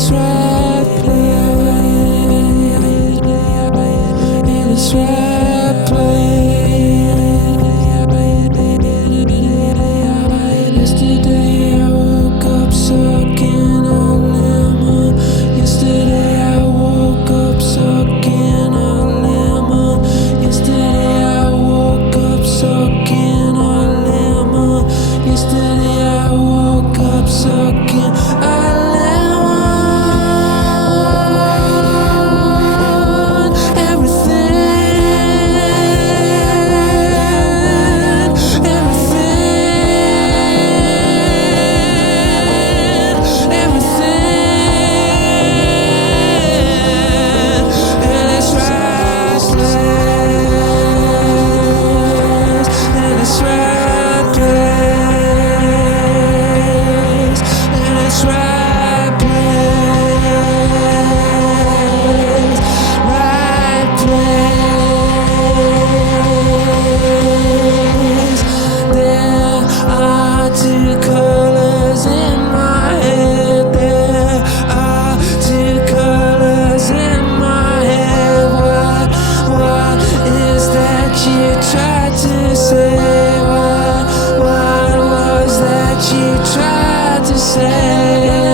its right place, in its right place. Yesterday I woke up sucking on lemon. Yesterday I woke up sucking on lemon. Yesterday I woke up sucking on lemon. Yesterday I woke up sucking on lemon. What was that you tried to say?